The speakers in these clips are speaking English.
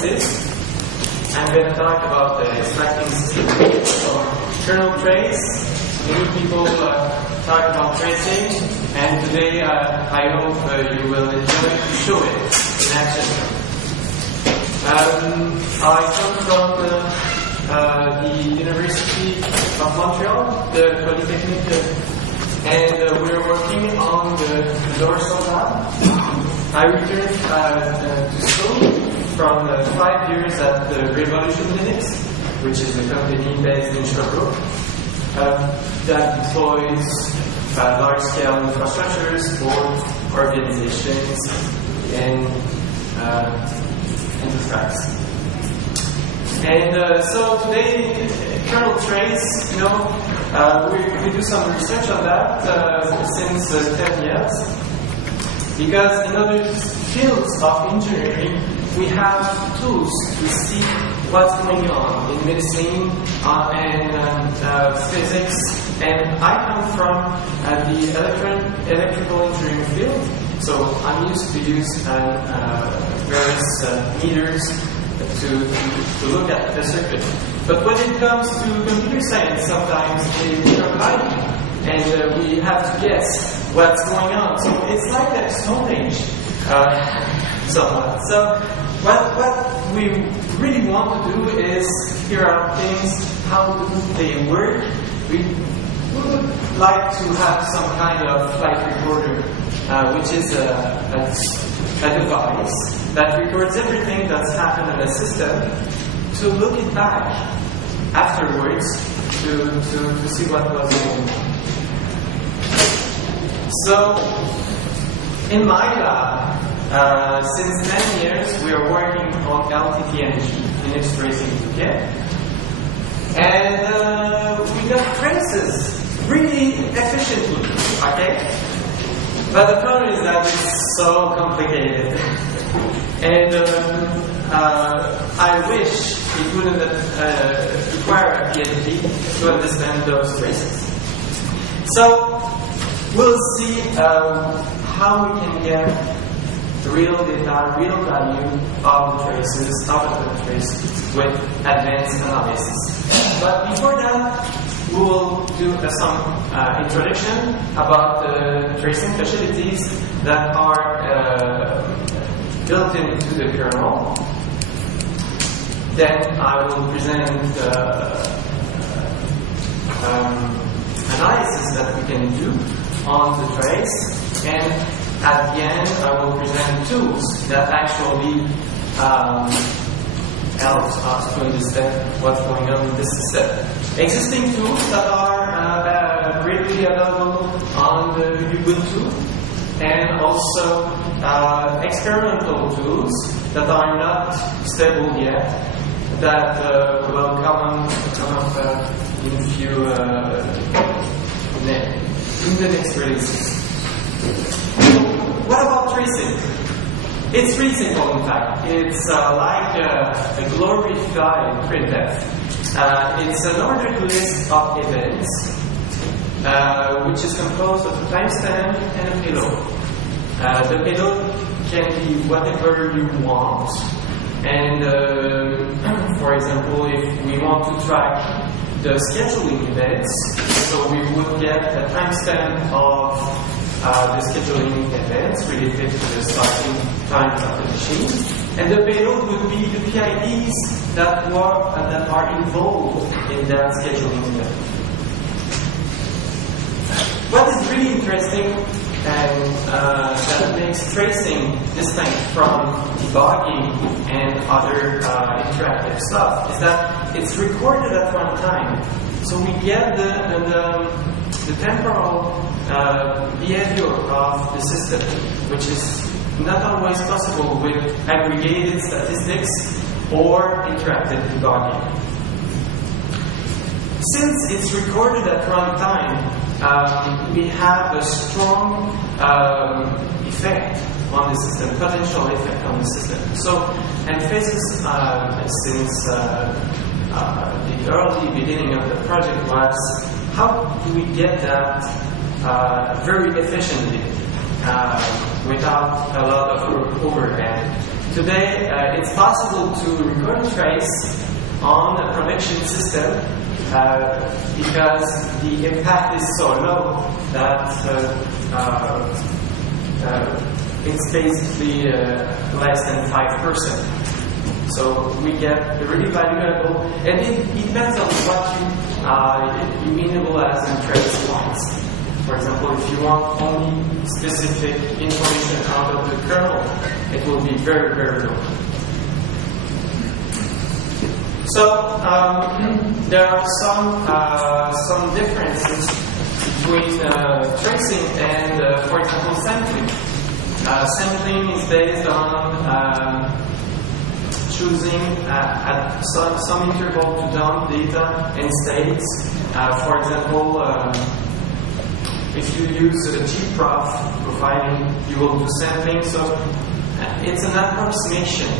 traces. I'm going to talk about extracting secrets from kernel trace. Many people talk about tracing, and today I hope you will enjoy to show it in action. I come from the University of Montreal, the Polytechnique, and we're working on the dorsal lab. I returned to school from 5 years at the Revolution Linux, which is a company based in Giraldeau that deploys large-scale infrastructures for organizations and enterprise. And so today, kernel trace, we do some research on that since 10 years. Because in other fields of engineering, we have tools to see what's going on in medicine and physics. And I come from the electrical engineering field, so I'm used to use various meters to look at the circuit. But when it comes to computer science, sometimes it's blind, and we have to guess what's going on. So it's like a Stone Age, somewhat. So what we really want to do is figure out things, how do they work. We would like to have some kind of flight recorder, which is a device that records everything that's happened in the system to look it back afterwards to see what was going on. So, in my lab, since 10 years, we are working on LTTNG, Linux Tracing Toolkit. And we got traces really efficiently, okay? But the problem is that it's so complicated. And I wish it wouldn't require a PhD to understand those traces. So, we'll see how we can get real data, real value of the traces, of the traces with advanced analysis. But before that, we will do some introduction about the tracing facilities that are built into the kernel. Then I will present analysis that we can do on the trace, and at the end I will present tools that actually help us to understand what's going on in the system. Existing tools that are greatly available on the Ubuntu, and also experimental tools that are not stable yet, that will come up in the next releases. What about tracing? It's really simple, in fact. It's like a glorified printf. It's an ordered list of events, which is composed of a timestamp and a payload. The payload can be whatever you want. And for example, if we want to track the scheduling events, so we would get a timestamp of the scheduling events related to the starting time of the machine, and the payload would be the PIDs that are involved in that scheduling event. What is really interesting and that makes tracing distinct from debugging and other interactive stuff is that it's recorded at runtime. So we get the temporal behavior of the system, which is not always possible with aggregated statistics or interactive debugging. Since it's recorded at runtime, we have a strong effect on the system, potential effect on the system. So, emphasis since the early beginning of the project was how do we get that very efficiently without a lot of overhead today it's possible to record a trace on a production system because the impact is so low that it's basically less than 5%. So we get really valuable, and it depends on what you enable as in trace points. For example, if you want only specific information out of the kernel, it will be very, very low. So there are some differences between tracing and, for example, sampling. Sampling is based on choosing at some interval to dump data and states. For example, if you use a gprof profiling, you will do sampling. So it's an approximation.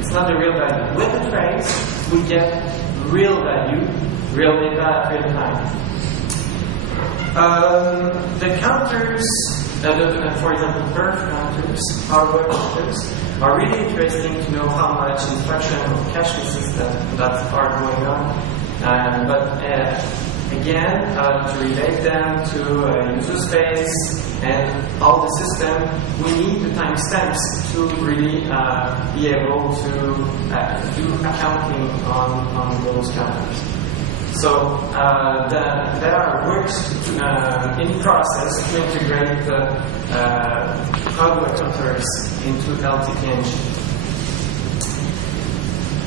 It's not the real value. With the trace, we get real value, real data at real time. The counters, for example, perf counters, hardware counters, are really interesting to know how much instruction or cache misses that are going on. But again, to relate them to user space and all the system, we need the timestamps to really be able to do accounting on those counters. So there are works in process to integrate hardware counters into LTTNG.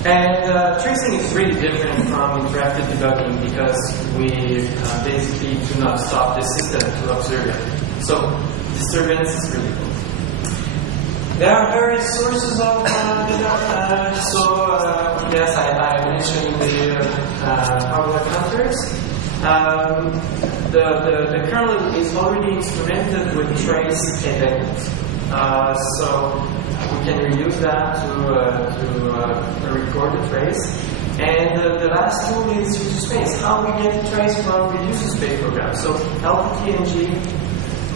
And tracing is really different from interactive debugging because we basically do not stop the system to observe it. So disturbance is really cool. There are various sources of data. Yes, I mentioned the hardware counters. The kernel is already instrumented with trace event. So we can reuse that to record the trace. And the last tool is user space. How we get the trace from the user space program. So LTTNG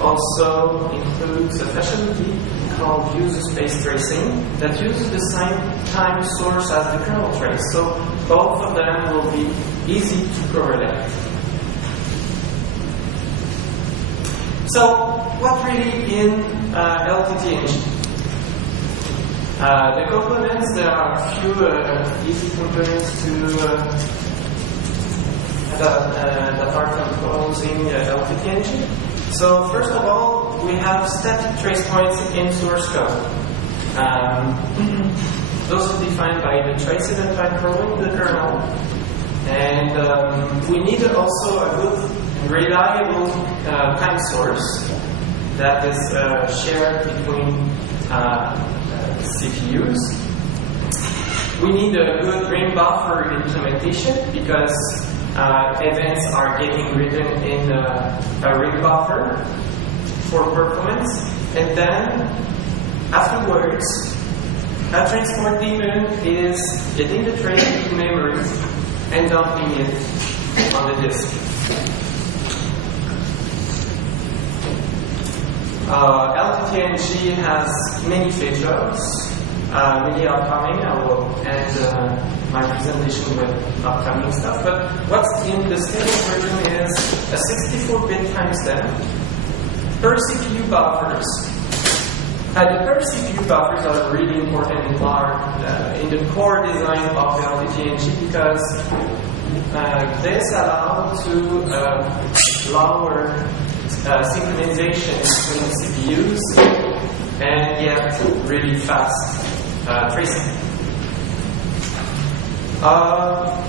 also includes a facility called user space tracing that uses the same time source as the kernel trace. So both of them will be easy to correlate. So what really in LTTNG? The components, there are a few easy components that are composing LTTNG. So first of all, we have static trace points in source code. Those are defined by the trace event by crawling the kernel. And we need also a good and reliable time source that is shared between CPUs. We need a good ring buffer implementation because events are getting written in a ring buffer for performance. And then afterwards, a transport daemon is getting the trace into memory and dumping it on the disk. LTTNG has many features, many upcoming. I will end my presentation with upcoming stuff. But what's in the stable version is a 64-bit timestamp per CPU buffers. The per CPU buffers are really important in the core design of LTTNG because this allows to lower synchronization between CPUs and get really fast tracing.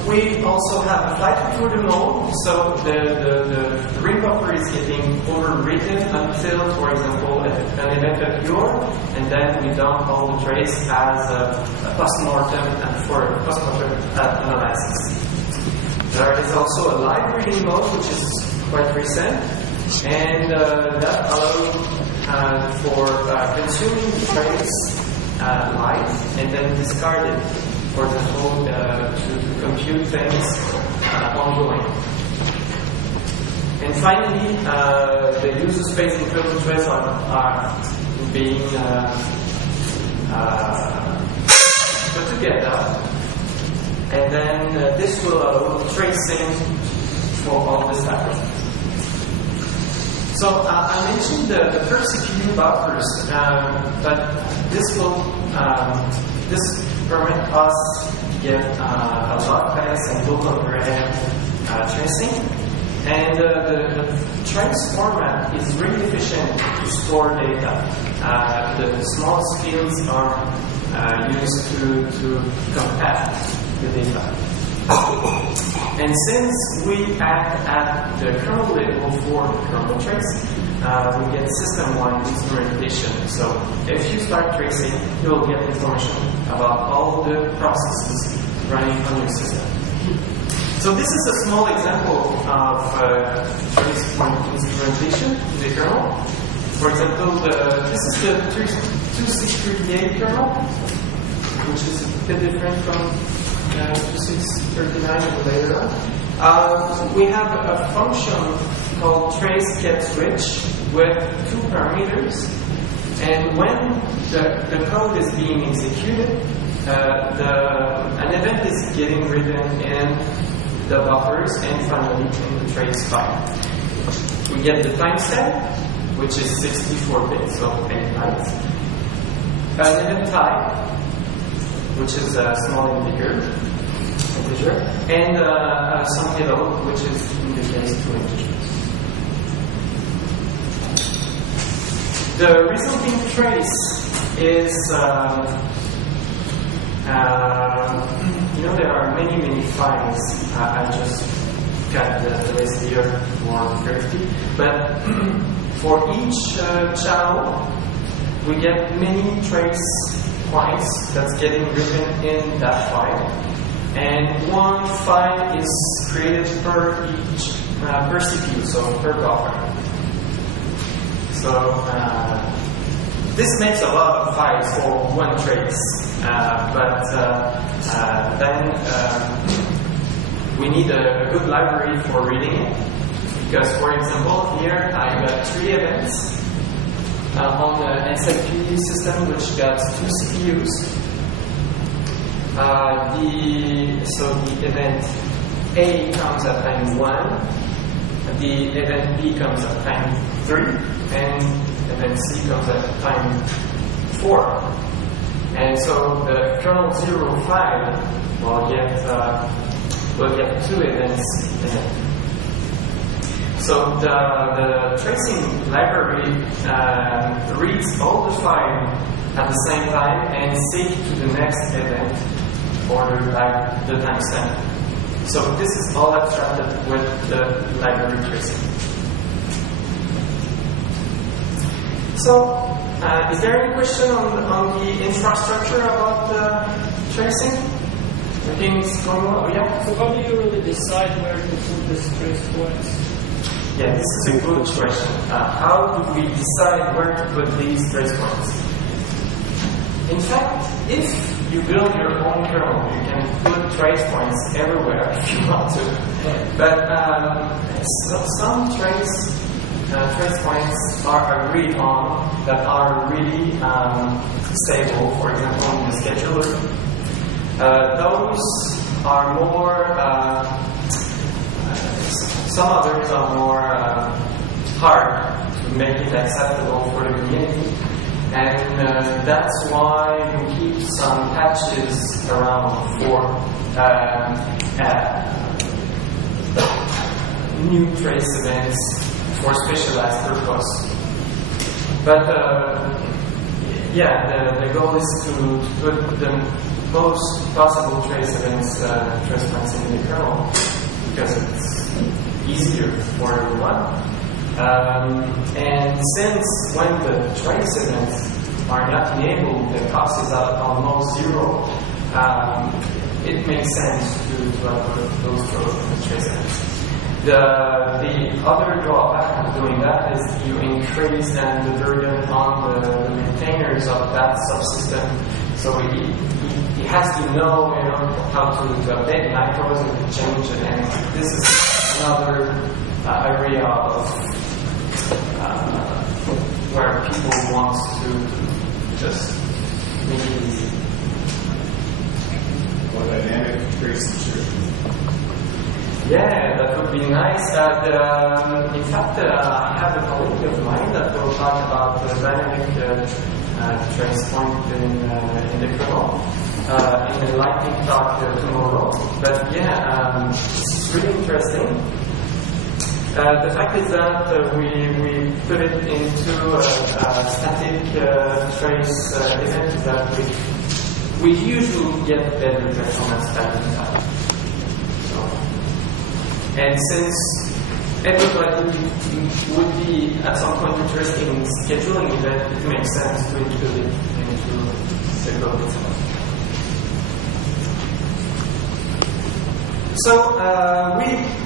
We also have a flight recorder mode, so the ring buffer is getting overwritten until, for example, an event occurs, and then we dump all the trace as a postmortem and for postmortem analysis. There is also a live reading mode, which is quite recent, and that allows for consuming the trace live and then discard it. For example, to compute things ongoing. And finally, the user space and kernel trace are being together, and then this will allow tracing for all the stack. So I mentioned the first CPU buffers, but this will this permit us to get a log fast and local overhead tracing. And the trace format is really efficient to store data. The smallest fields are used to compact the data. And since we act at the kernel level for the kernel trace, we get system-wide instrumentation. So if you start tracing, you will get information about all the processes running on your system. So this is a small example of tracepoint instrumentation in the kernel. For example, this is the 2638 kernel, which is a bit different from 2639 and later on. We have a function called traceGetRich with 2 parameters, and when the code is being executed, an event is getting written in the buffers and finally in the trace file. We get the timestamp, which is 64 bits, so 8 bytes. An event type, which is a small integer, and some middle, which is in the case 2 integers. The resulting trace is, there are many files. I just got the list here for clarity. But for each channel, we get many trace points that's getting written in that file. And one file is created per each per CPU, so per buffer. So this makes a lot of files for one trace, but then we need a good library for reading it. Because, for example, here I got 3 events on the SLP system, which got 2 CPUs. So the event A comes at time 1, the event B comes at time 3, and event C comes at time 4. And so the kernel 05 will get 2 events in it. So the tracing library reads all the file at the same time and saves to the next event ordered by the timestamp. So this is all abstracted with the library tracing. So is there any question on the infrastructure about the tracing? Everything's going well? Yeah? So how do you really decide where to put this trace points? Yeah, this is a good question. How do we decide where to put these trace points? In fact, if you build your own kernel, you can put trace points everywhere if you want to. But some trace points are agreed on that are really stable. For example, in the scheduler, those are more. Some others are more hard to make it acceptable for the community, and that's why we keep some patches around for new trace events for specialized purpose. But the goal is to put the most possible trace events, trace points in the kernel, because it's easier for everyone. And since when the trace events are not enabled, the cost is almost 0, it makes sense to have those trace events. The other drawback of doing that is you increase then the burden on the maintainers of that subsystem. So he has to know, how to update macros and to change it. And this is another area of where people want to just make it easy. trace. Yeah, that would be nice. In fact, I have a colleague of mine that will talk about dynamic trace point in the kernel in the lightning talk tomorrow. But yeah, it's really interesting. The fact is that we put it into a static trace event that we usually get better performance than that. And since everybody would be at some point interested in scheduling event, it makes sense to include it into the code itself. So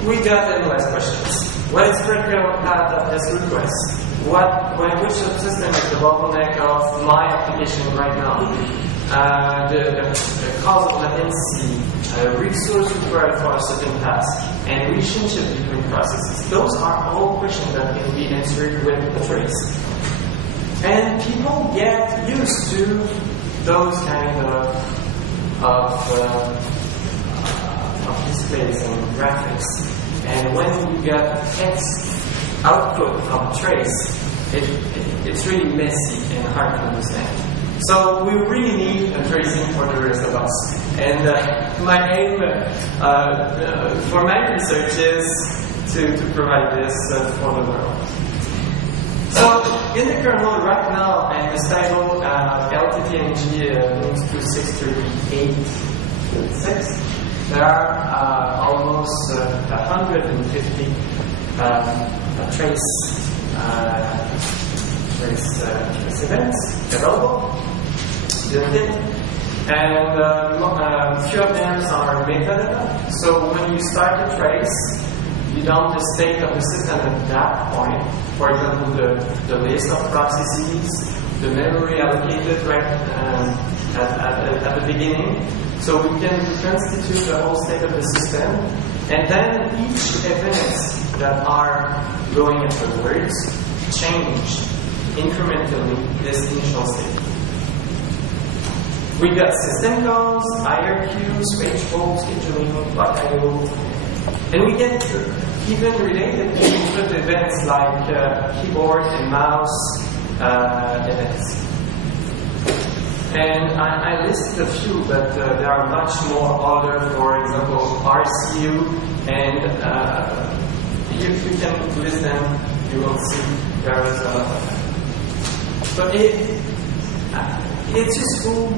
we got endless questions. What is critical path of this request? Which subsystem is the bottleneck of my application right now? The causal latency, resource required for a certain task, and relationship between processes. Those are all questions that can be answered with a trace. And people get used to those kind of displays and graphics. And when you get text output from trace, it's really messy and hard to understand. So we really need a tracing for the rest of us. And my aim for my research is to provide this for the world. So in the kernel right now, and the stable LTTNG moves to 638.6. There are almost 150 trace events available, and a few of them are metadata. So when you start a trace, you don't the state of the system at that point. For example, the list of processes, the memory allocated right at the beginning. So we can reconstitute the whole state of the system, and then each events that are going afterwards change incrementally this initial state. We got system calls, IRQs, page faults, scheduling, block IO, and we get even related to different events like keyboard and mouse events. And I listed a few, but there are much more other, for example, RCU, and if you can list them, you will see there is a lot of them. But it's useful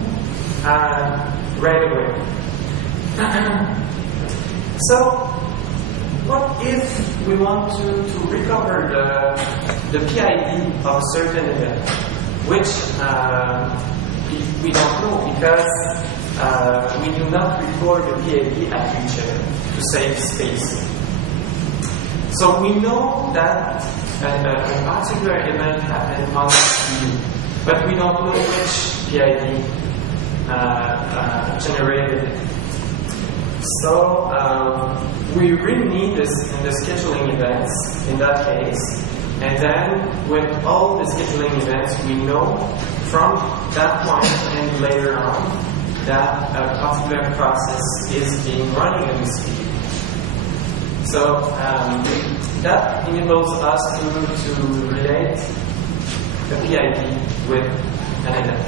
right away. So, what if we want to recover the PID of a certain event, which we don't know because we do not record the PID at each event to save space. So we know that a particular event happened on CPU, but we don't know which PID generated it. So we really need this in the scheduling events in that case. And then with all the scheduling events, we know from that point and later on that a particular process is being running at this speed. So that enables us to relate the PID with an event.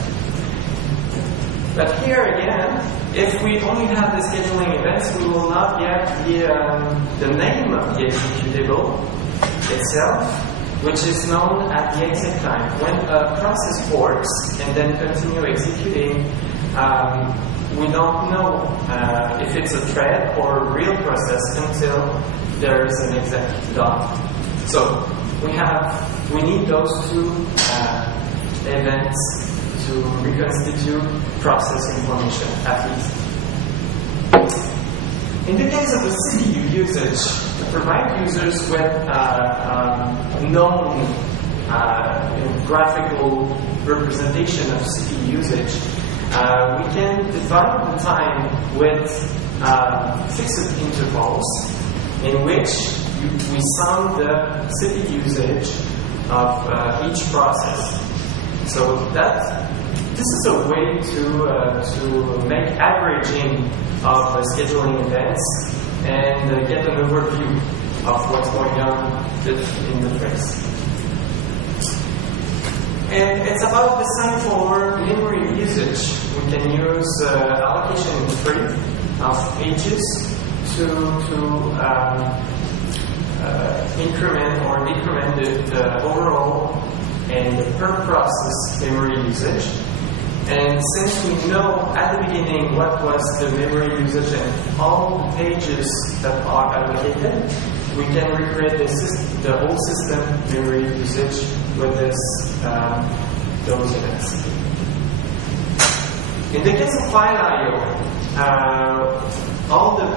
But here again, if we only have the scheduling events, we will not get the name of the executable itself, which is known at the exit time. When a process forks and then continue executing, we don't know if it's a thread or a real process until there is an exec done. So we need those two events to reconstitute process information at least. In the case of the CPU usage, to provide users with known graphical representation of CPU usage, we can divide the time with fixed intervals in which we sum the CPU usage of each process. So that this is a way to make averaging of scheduling events and get an overview of what's going on in the trace. And it's about the same for memory usage. We can use allocation tree of pages to increment or decrement the overall and the per process memory usage. And since we know at the beginning what was the memory usage and all the pages that are allocated, we can recreate the whole system memory usage with those events. In the case of file I/O, all the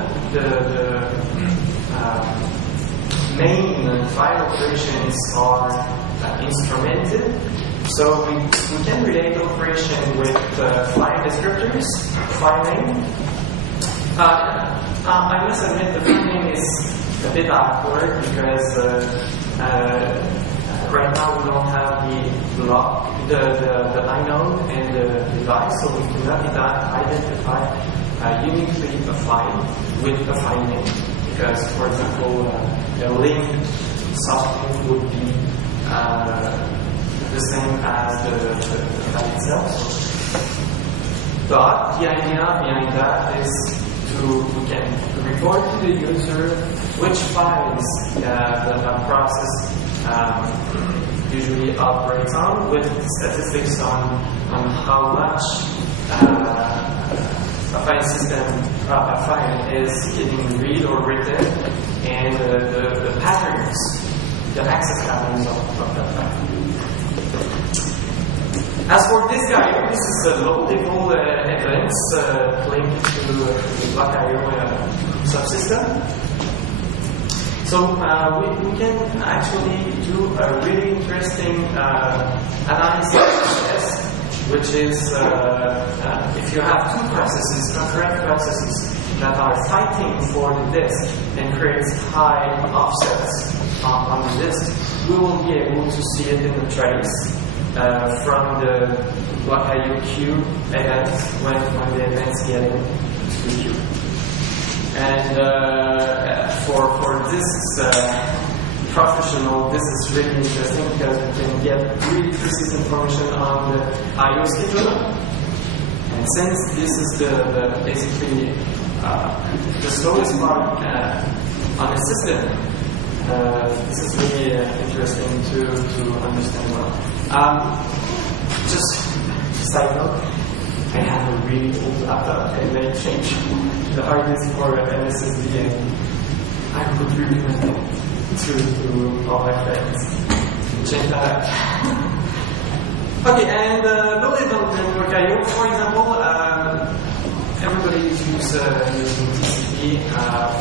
main file operations are instrumented. So we can relate operation with file descriptors, file name. I must admit the file name is a bit awkward because right now we don't have the block, the inode and the device, so we cannot identify uniquely a file with a file name. Because, for example, a linked substring would be the same as the file itself. But the idea behind that is we can report to the user which files the process usually operates on, with statistics on how much a file is getting read or written, and the patterns, the access patterns of that file. As for this guy, this is a low-level events linked to the block.io subsystem. So we can actually do a really interesting analysis process, which is if you have two processes, concurrent processes, that are fighting for the disk and creates high offsets on the disk, we will be able to see it in the trace from the block.io queue event when the events get into the queue. And for this professional, this is really interesting because we can get really precise information on the I/O scheduler. And since this is the basically the slowest part on the system, this is really interesting to understand well. Just side note, I have a really old laptop and they changed the hard disk for an SSD, and I would recommend it to all my friends. Check that out. Okay, and low-level network I/O, for example, everybody is using TCP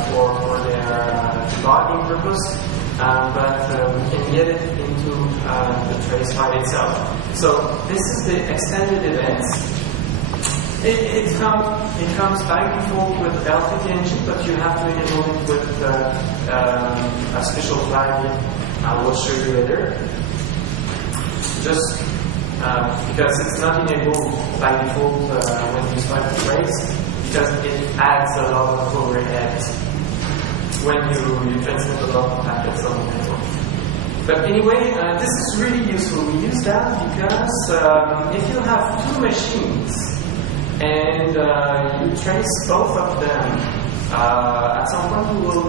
for their debugging purpose, but we can get it into the trace file itself. So this is the extended events. It comes by default with LTT engine, but you have to enable it with a special flag I will show you later. Just because it's not enabled by default when you start the trace, because it adds a lot of overhead when you transmit a lot of packets on the network. But anyway, this is really useful. We use that because if you have two machines and you trace both of them, at some point you will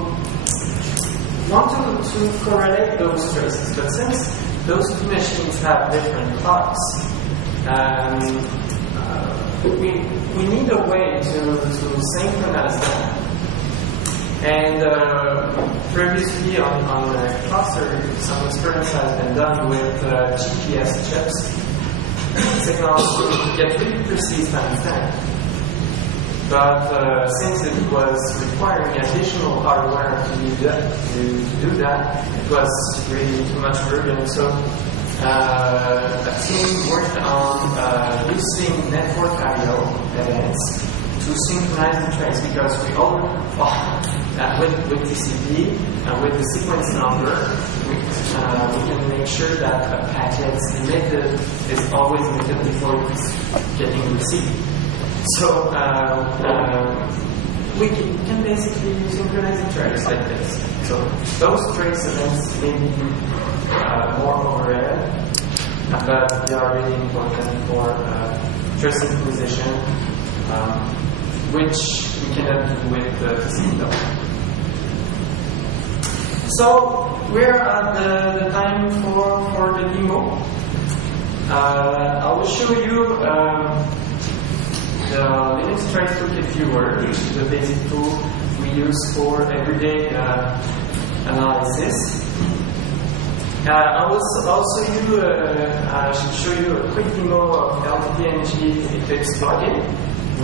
want to correlate those traces. But since those two machines have different clocks, we need a way to synchronize them. And previously on the cluster, some experiments has been done with GPS chips. Technology to get really precise timestamp. But since it was requiring additional hardware to do that, it was really too much burden. So a team worked on using network I/O events to synchronize the trace, because we all with TCP and with the sequence number, we can make sure that a packet emitted is always emitted before it's getting received. So we can basically synchronize the trace like this. So those trace events may be more overhead, but they are really important for trace synchronization, which we cannot do with the TCP. So we're at the time for the demo. I will show you the Linux Trace Toolkit Viewer, which is the basic tool we use for everyday analysis. I will also show you a quick demo of LTTNG Eclipse plugin,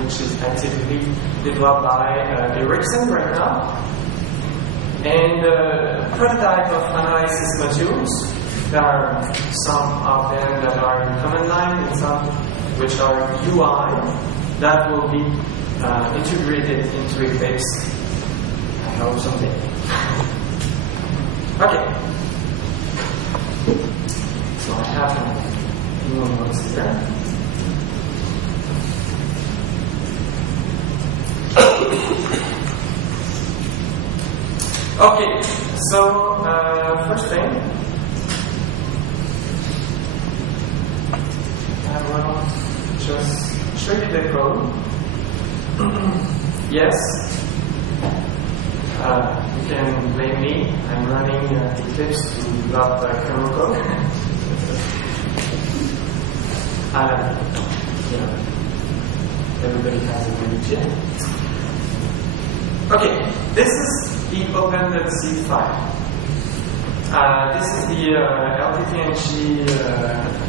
which is actively developed by Ericsson right now. And a prototype of analysis modules. There are some of them that are in command line and some which are UI that will be integrated into Eclipse. I hope someday. Okay. So I have a few notes here. Okay, so first thing, I will just show you the code. Yes, you can blame me. I'm running Eclipse to develop kernel code. Everybody has a religion. Okay, this is the open.c file. This is the LTTNG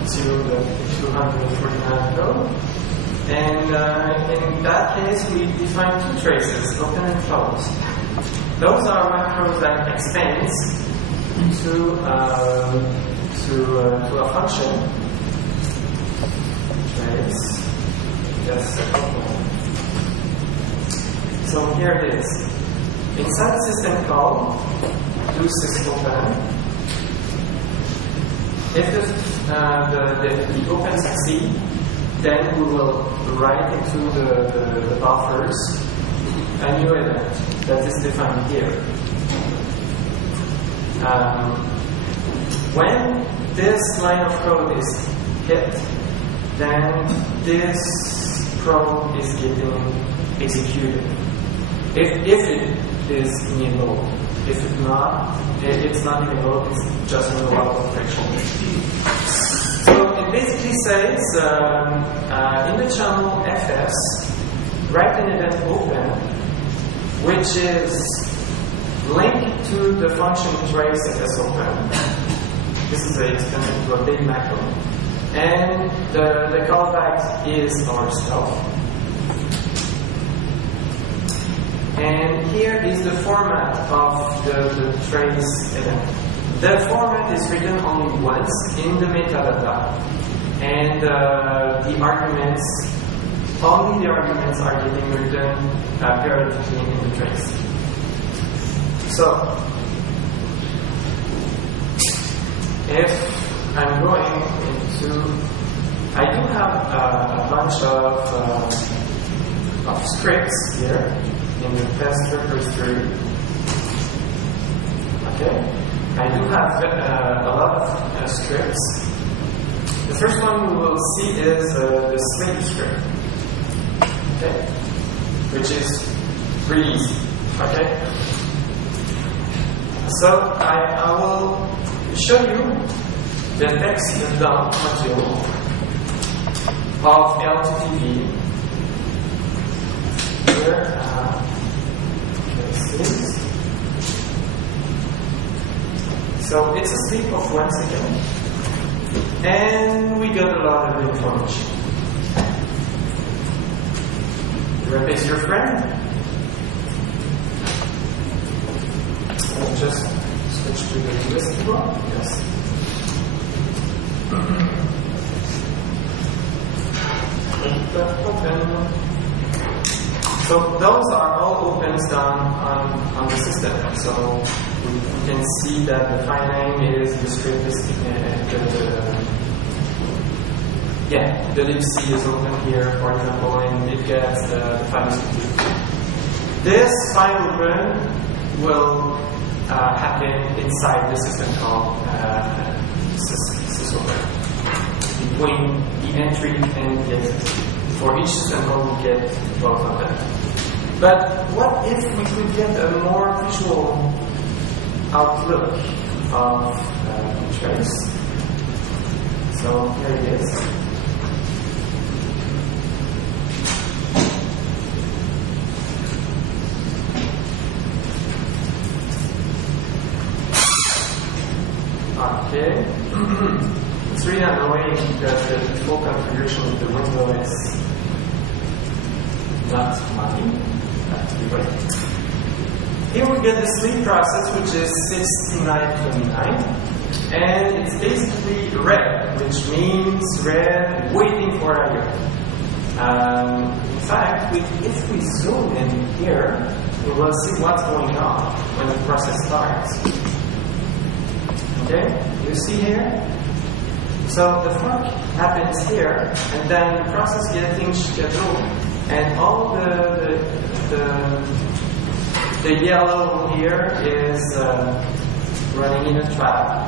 0.249 code. And in that case, we define two traces, open and close. Those are macros that expands to a function. Trace. Just open. So here it is. Inside the system call, do sysopen. If the open succeed, then we will write into the buffers a new event that is defined here. When this line of code is hit, then this probe is getting executed. If it is enabled. If it's not enabled, it's just a level of friction. So it basically says in the channel FS, write an event open, which is linked to the function trace FS open. This is extended to a big macro. And the callback is ourself. And here is the format of the trace event. The format is written only once in the metadata. And only the arguments are getting written periodically in the trace. So, if I'm going into, I do have a bunch of scripts here in the test repository. Okay, I do have a lot of scripts. The first one we will see is the slave script. Okay, which is pretty easy. Okay, so I will show you the text dump module of LTTV. Here, so it's a sleep of 1 second, and we got a lot of information. Replace your friend. I'll just switch to the USB block. Yes. Open. So those are all opens done on the system. So we can see that the file name is the script is the libc is open here, for example, and it gets the file descriptor. This file open will happen inside the system call sysopen between the entry and the exit. For each system call, we get both of them. But what if we could get a more visual outlook of the trace? So here it is. Okay. It's really annoying because the default configuration of the window is not muddy. Anyway. Here we get the sleep process, which is 6929, and it's basically red, which means red waiting for I/O. In fact, if we zoom in here, we will see what's going on when the process starts. Okay, you see here? So the fork happens here, and then the process getting scheduled, and all the yellow here is running in a trap.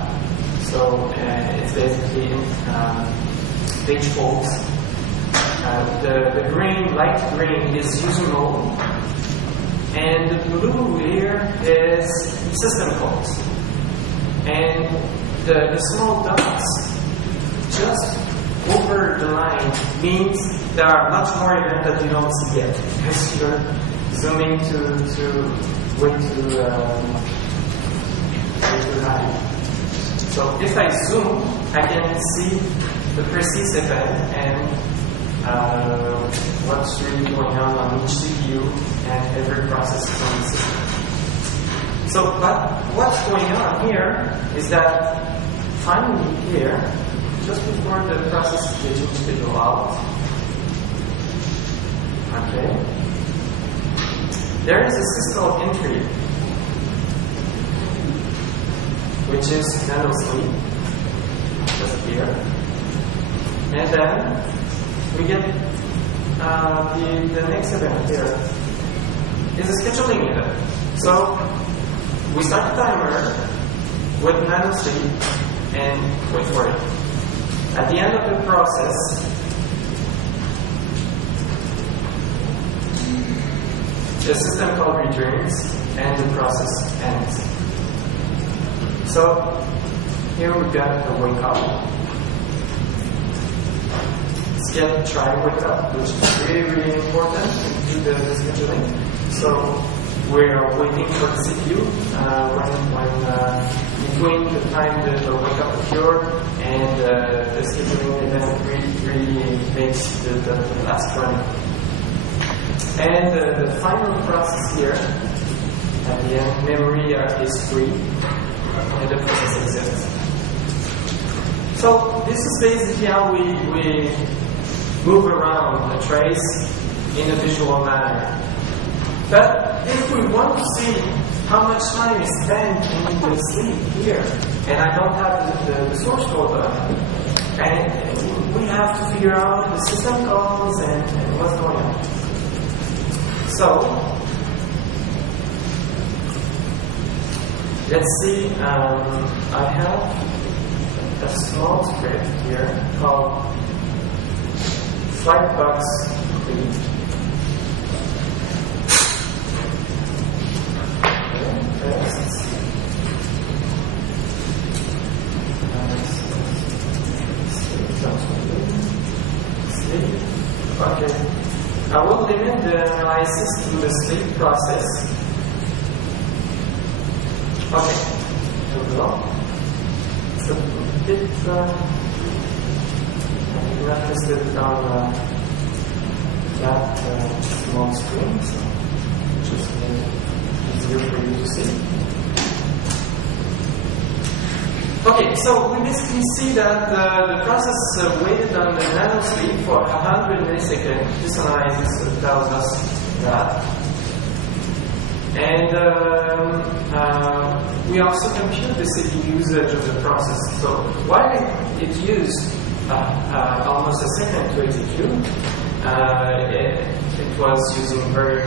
So it's basically page faults. The green, light green, is user mode, and the blue here is system calls. And the small dots just over the line means there are much more events that you don't see yet because you're zooming way too high. So if I zoom, I can see the precise event and what's really going on each CPU and every process on the system. So, but what's going on here is that finally here, just before the process is getting scheduled out, okay, there is a syscall entry, which is nanosleep, just here, and then we get the next event here is a scheduling event. So we start the timer with nanosleep and wait for it. At the end of the process, the system call returns and the process ends. So here we got a wake up. Let's get try wake up, which is really important to do the scheduling. So we are waiting for the CPU when between the time that the wake up occurred and the scheduling event really makes the last run. And the final process here at the end, memory is free and the process exists. So this is basically how we move around the trace in a visual manner. But if we want to see how much time is spent in the sleep here, and I don't have the source code, and we have to figure out the system calls and what's going on. So let's see. I have a small script here called flightbox complete. Okay. I will limit the analysis to the sleep process. Okay. Here we go. It's a bit not listed on that small screen, so just easier for you to see. Okay, so we basically see that the process waited on the nanosleep for 100 milliseconds. This analysis tells us that. And we also compute the CPU usage of the process. So while it used almost a second to execute, it was using very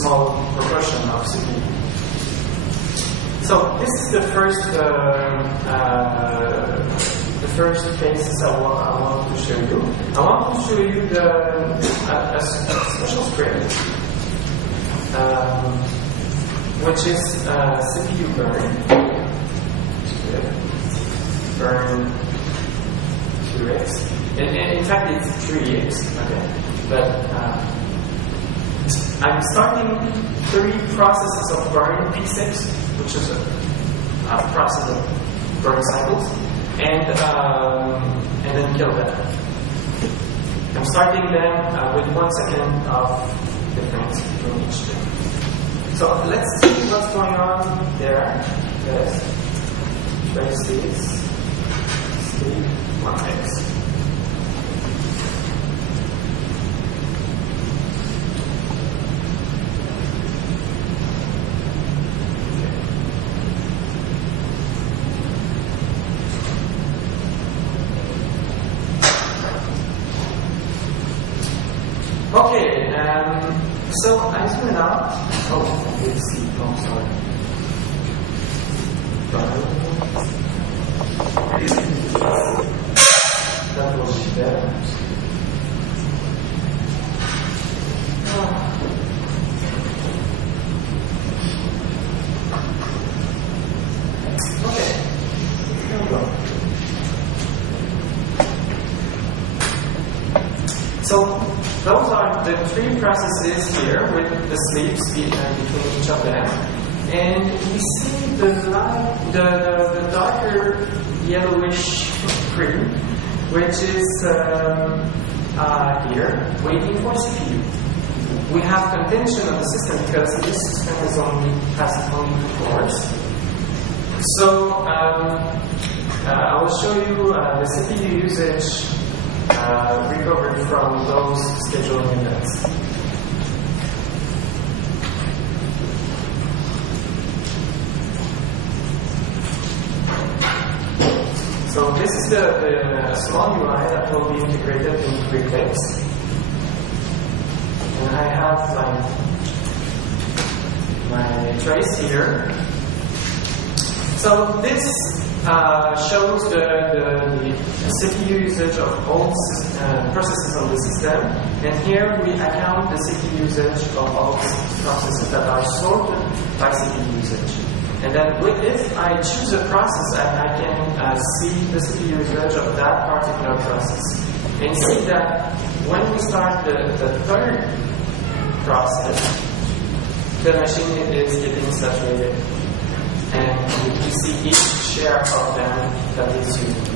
small proportion of CPU. So this is the first cases I want to show you. I want to show you a special script, which is CPU burn 2x. In fact, it's 3x. Okay, but I'm starting 3 processes of burn P6, which is a process of burn cycles, and then kill them. I'm starting them with 1 second of difference between each two. So let's see what's going on there. Yes. Trace this. Sleep 1x. Okay, so I zoom it out. Oh, let's see. Oh, sorry. That will be there. Okay, here we go. So those are the 3 processes here with the sleeps between each of them. And we see the darker yellowish cream, which is here, waiting for CPU. We have contention of the system because this system has only 2 cores. So I will show you the CPU usage recovered from those scheduling events. So this is the small UI that will be integrated in QuickFix. And I have my trace here. So this shows the CPU usage of all processes on the system, and here we account the CPU usage of all processes that are sorted by CPU usage. And then if I choose a process, I can see the CPU usage of that particular process. And see that when we start the 3rd process, the machine is getting saturated. And you see each share of them that is used.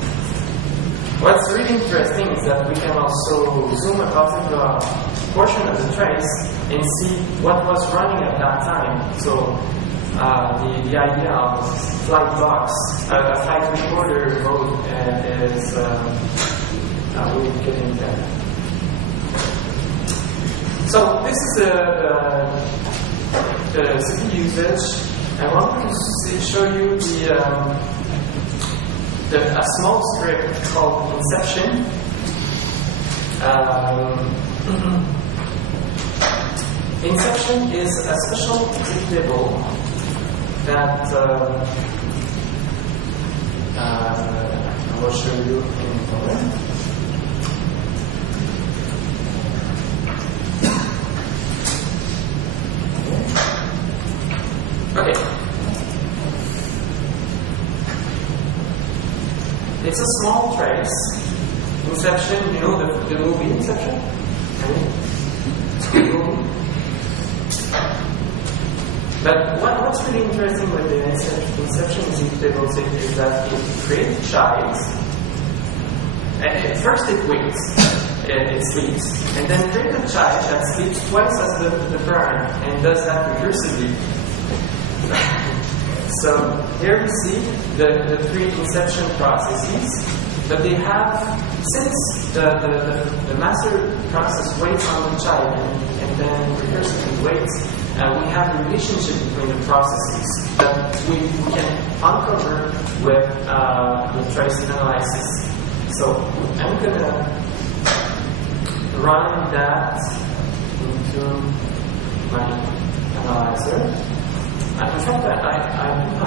What's really interesting is that we can also zoom a particular portion of the trace and see what was running at that time. So the idea of flight logs, a flight recorder mode is really getting there. So this is the CPU usage. I want to show you a small script called inception. Inception is a special executable that I will show you in a moment. Okay. It's a small trace. Inception, you know the movie Inception? It's a good movie. But what's really interesting with the Inception executable is that it creates childs. And first it waits, it sleeps, and then creates a child that sleeps twice as the parent and does that recursively. So here we see the 3 inception processes, but they have, since the master process waits on the child and then recursively waits, we have a relationship between the processes that we can uncover with trace analysis. So I'm going to run that into my analyzer. In fact, I'm not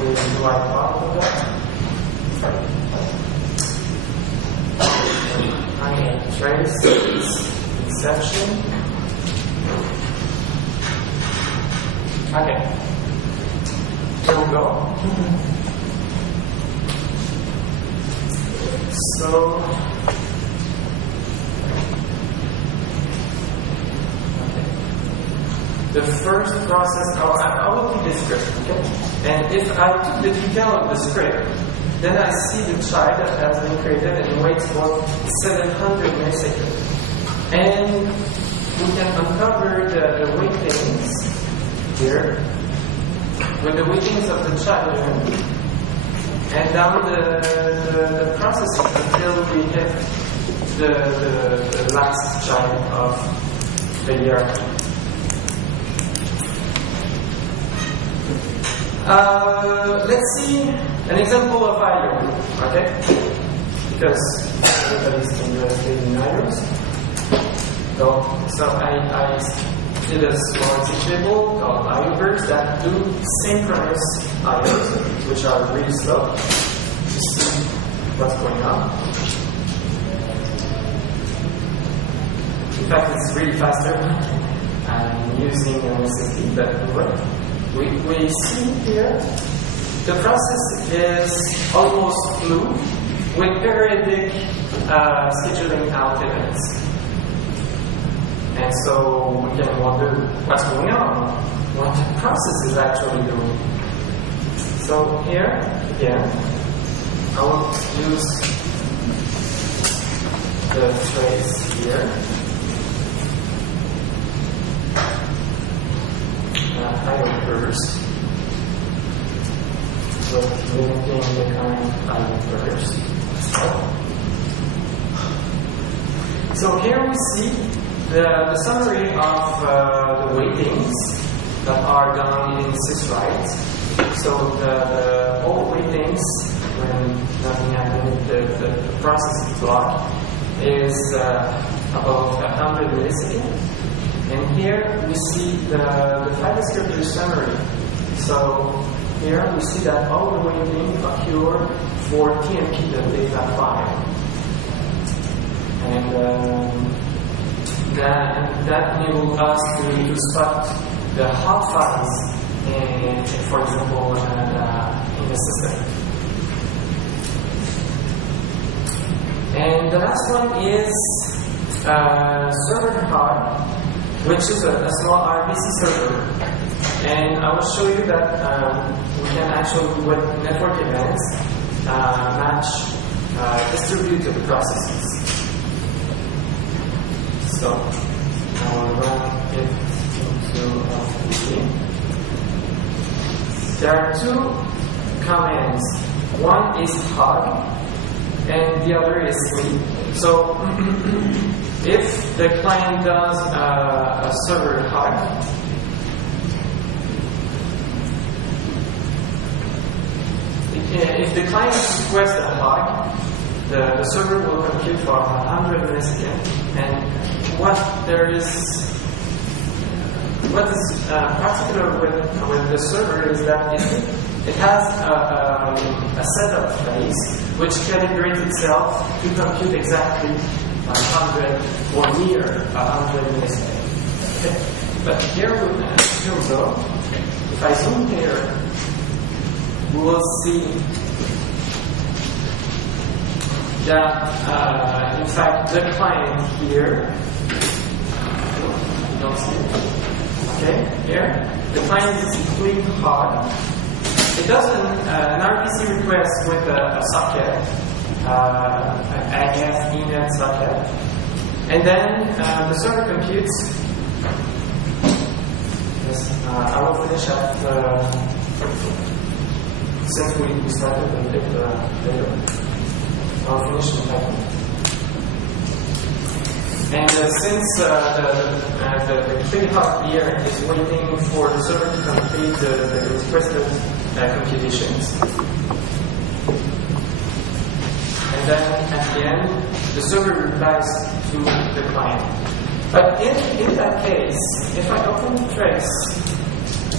the UI part of that. I trace exception. Okay. Here we go. So the first process, I will do the script, okay? And if I took the detail of the script, then I see the child that has been created and waits for 700 milliseconds. And we can uncover the weightings here with the weightings of the child and down the processing until we hit the last child of the hierarchy. Let's see an example of IO, okay? Because everybody's interested in IOs. So I did a small table called IOverse that do synchronous IOs, which are really slow to see what's going on. In fact, it's really faster. I'm using an SSD, but anyway. We see here the process is almost fluid with periodic scheduling out events. And so we can wonder what's going on, what the process is actually doing. So here, again, I will use the trace here. IO first. So limiting the current IO first. So here we see the summary of the weightings that are done in syswrite. So the all weightings when nothing happened, the process is blocked is about 100 milliseconds. And here we see the file descriptor summary. So here we see that all the weightings occur for TMP, the data file. And that enables us to spot the hot files, for example, in the system. And the last one is server hard, which is a small RPC server. And I will show you that we can actually, with network events, match distributed processes. So I will run it into LPC. There are two commands. One is hug, and the other is sleep. So if the client does a server hug, if the client requests a hug, the server will compute for 100 milliseconds. And what is particular with the server is that it has a setup phase which calibrates itself to compute exactly 100 or near 100 milliseconds. Okay? But here we go. If I zoom here, we will see that in fact the client here, you don't see it. Okay, here the client is clean hard. It does an RPC request with a socket, AF ENET socket, and then the server computes. Yes, I will finish at since we started a bit later. or finish the typing. And since the clear hot here is waiting for the server to complete the requested computations. And then at the end, the server replies to the client. But in that case, if I open the trace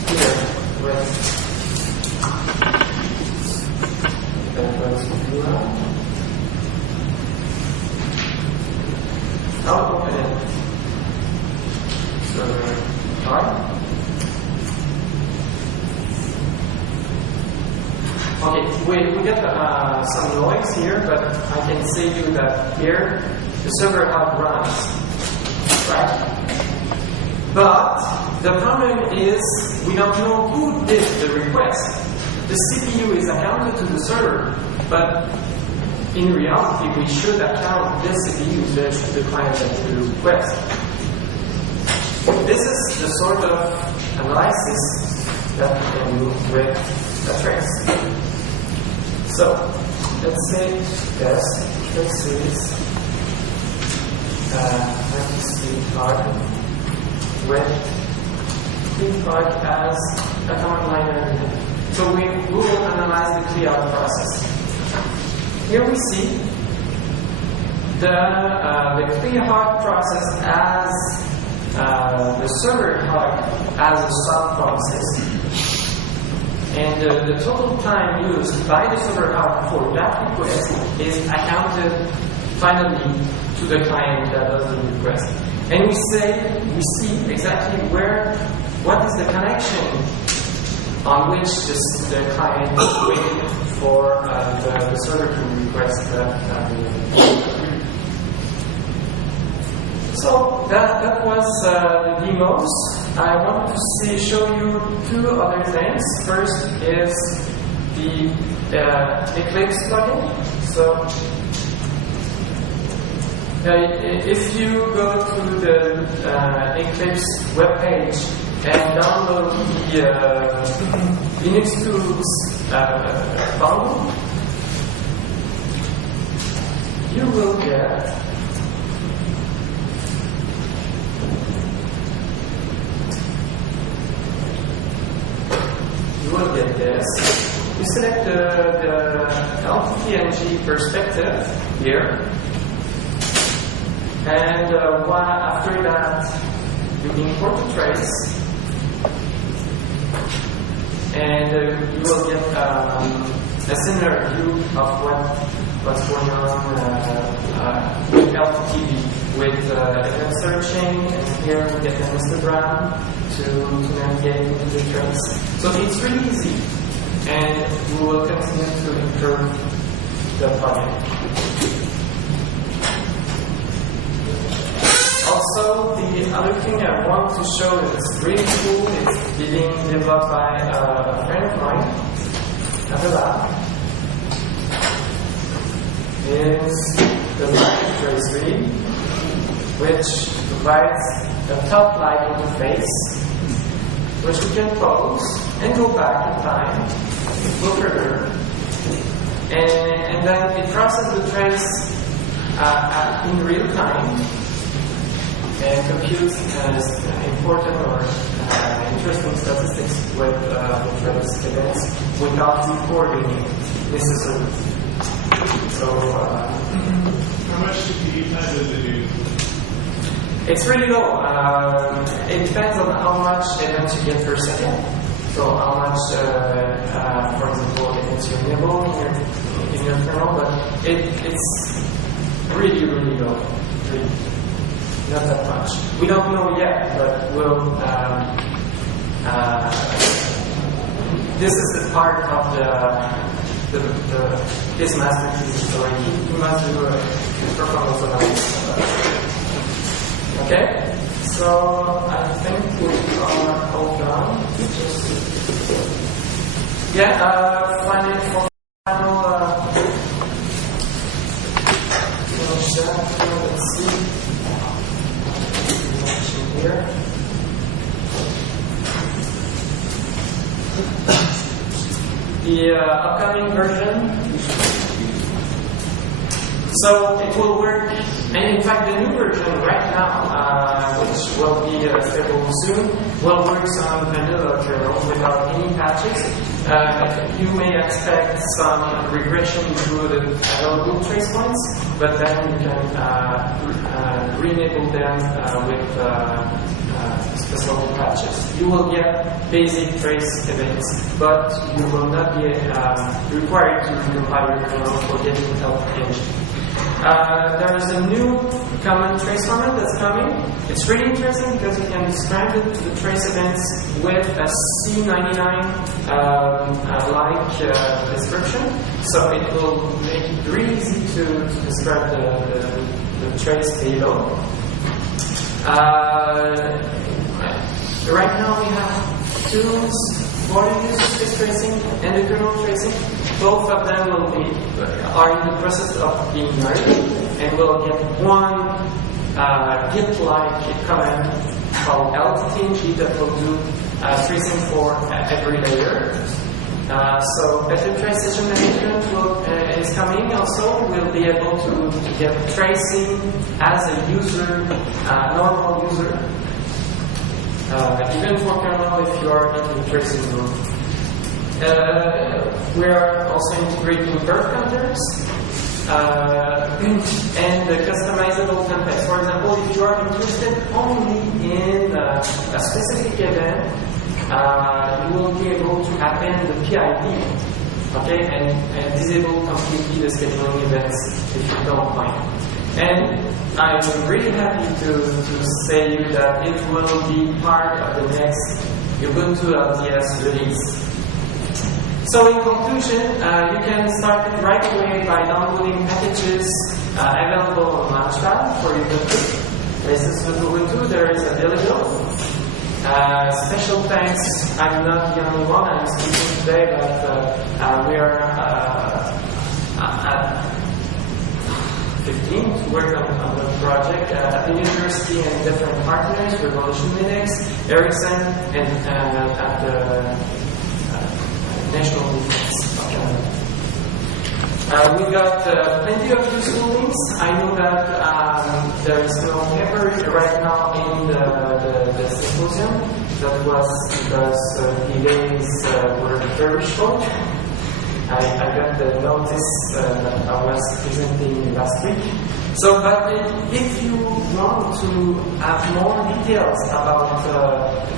here with I'll open it. Server hard. Okay, we get some noise here, but I can say you that here the server hard runs. Right? But the problem is we don't know who did the request. The CPU is accounted to the server, but in reality we should account this CPU to the client that did the request. This is the sort of analysis that we can do with a trace. So let's say this traces card with clean card as a command line element. So we will analyze the clear out process. Here we see the clear hard process as the server hard as a sub process. And the total time used by the server hard for that request is accounted finally to the client that does the request. And we see exactly what is the connection on which the client is waiting for the server to request that. So that was the demos. I want to show you two other things. First is the Eclipse plugin. So if you go to the Eclipse webpage and download the Linux Tools bundle, you will get this. You select the LTTNG perspective here. And after that, you import the trace, and you will get a similar view of what's going on with LTTV, with event searching, and here we get an histogram to navigate into the trace. So it's really easy, and we will continue to improve the project. Also, the other thing I want to show is really cool. It's being developed by a friend of mine at the lab. Is the live trace read, which provides a top-like interface, which we can pause and go back in time, go further, and then it processes the trace in real time. And compute important or interesting statistics with the trace events without recording necessarily. So, how much CPU time does it use? It's really low. It depends on how much events you get per second. So, how much, for example, events you enable in your kernel, but it's really, really low. Really. Not that much. We don't know yet, but we'll. This is the part of his master thesis story. He must do a performance analysis. Okay, so I think we are all done. Final. Let's see. Here. The upcoming version So it will work, and in fact the new version right now, which will be stable soon, will work on vanilla kernel without any patches. You may expect some regression through the available tracepoints, but then you can re-enable them with special patches. You will get basic trace events, but you will not be required to recompile your kernel for getting help engine. There is a new common trace format that's coming. It's really interesting because you can describe the trace events with a C99 like description. So it will make it really easy to describe the trace payload. Right now we have tools for the user space tracing and the kernel tracing. Both of them are in the process of being merged, and we'll get one Git-like command called LTTNG that will do tracing for every layer. So better trace session management is coming also. We'll be able to get tracing as a user, normal user. Even for kernel if you are in the tracing room. We are also integrating birth counters and the customizable templates. For example, if you are interested only in a specific event, you will be able to append the PID, okay, and disable completely the scheduling events if you don't mind. And I'm really happy to say that it will be part of the next Ubuntu LTS release. So in conclusion, you can start it right away by downloading packages available on Launchpad for Ubuntu. This is with Ubuntu. There is a Giraldeau. Special thanks. I'm not the only one. I'm speaking today, but we are at 15 to work on the project at the university and different partners, Revolution Linux, Ericsson, and at the National Defense. We got plenty of useful links. I know that there is no paper right now in the symposium. That was because the days were very short. I got the notice that I was presenting last week. So, but if you want to have more details about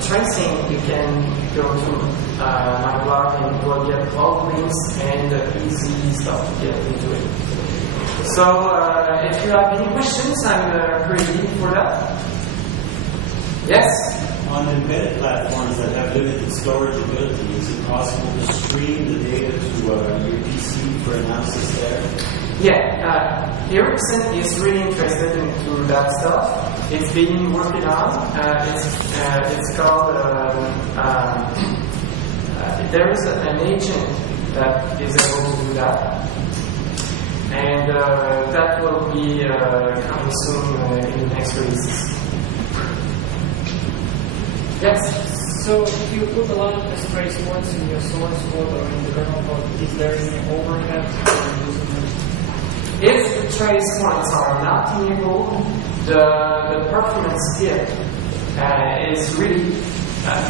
tracing, you can go to my blog and you will get all the links and easy stuff to get into it. So, if you have any questions, I'm ready for that. Yes? On embedded platforms that have limited storage ability, is it possible to stream the data to your PC for analysis there? Yeah, Ericsson is really interested into that stuff. It's being worked on. It's called. There is an agent that is able to do that, and that will be coming soon in the next releases. Yes. So if you put a lot of these tracepoints in your source code or in the kernel code, is there any overhead for using them? If the tracepoints are not enabled, the performance dip is really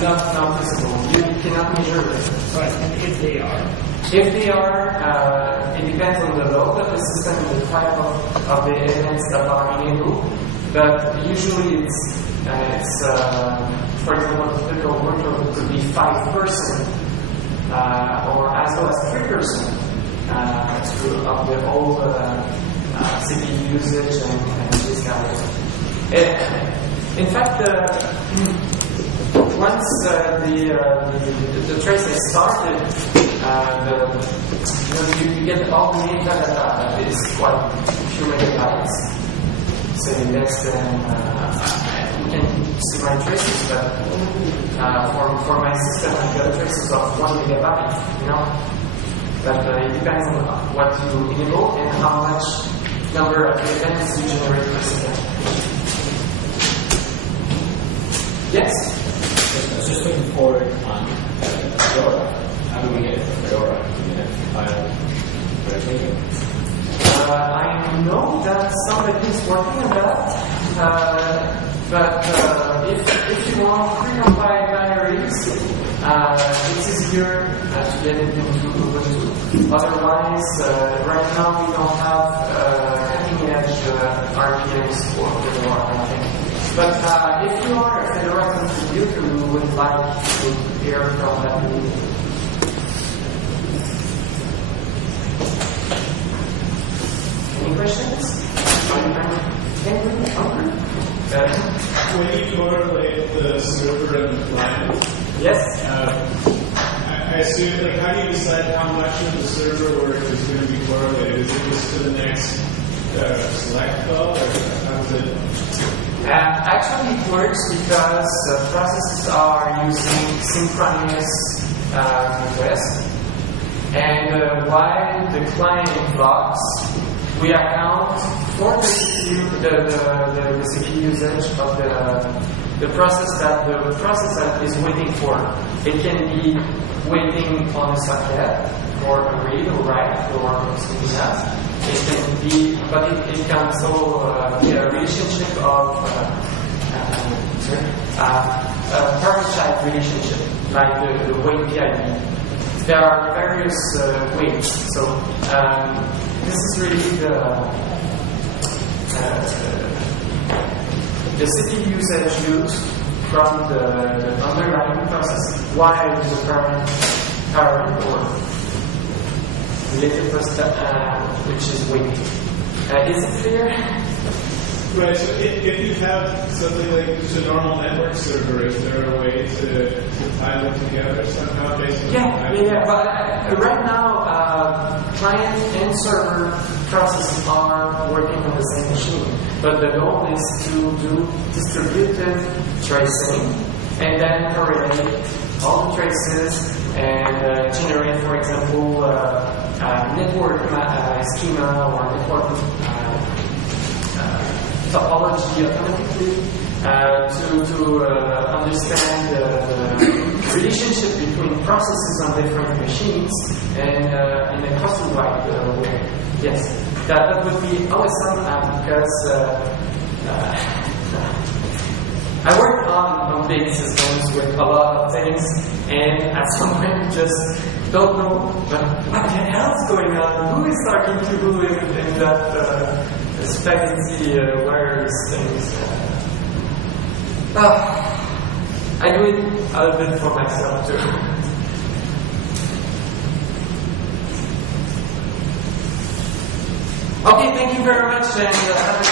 not noticeable. You cannot measure it. Right, and if they are? If they are, it depends on the load of the system and the type of the events that are enabled. But usually it's for example, a typical workload could be 5% or as well as 3% of the whole CPU usage and this kind of thing. In fact, once the trace is started, you get all the data that is quite few megabytes. Say less than you can see my traces, but for my system I got traces of 1 megabyte, you know. But it depends on what you enable and how much number of events you generate per second. Yes? I was just looking forward on Fedora. How do we get Fedora in a file? I know that somebody is working on that, but if you want precompiled binaries, it's easier to get it into Ubuntu. Otherwise, right now we don't have cutting-edge RPMs for Fedora, I think. But if you are a Fedora contributor who would like to hear from that meeting, any questions? When you correlate the server and the client, yes. I assume, like, how do you decide how much of the server work is going to be correlated? Is it just to the next select call, or how is it? Actually, it works because processes are using synchronous requests, and while the client blocks, we account for the CPU usage of the process that is waiting for. It can be waiting on a socket for a read or write or something else. It can be, but it can also be a relationship of parent-child relationship, like the wait PID. There are various waits. So this is really the CPU usage used from the underlying process while the parent or related process which is waiting. Is it clear? Right, so if you have something like just a normal network server, is there a way to tie them together somehow based on Yeah. But right now, client and server processes are working on the same machine. But the goal is to do distributed tracing and then correlate all the traces and generate, for example, network schema or network topology automatically to understand the relationship between processes on different machines and in a cluster-wide way. Yes, that would be awesome because I work on big systems with a lot of things, and at some point you just don't know what the hell is going on, who is talking to who in that spaghetti wireless things. I do it a little bit for myself too. Okay, thank you very much, and have a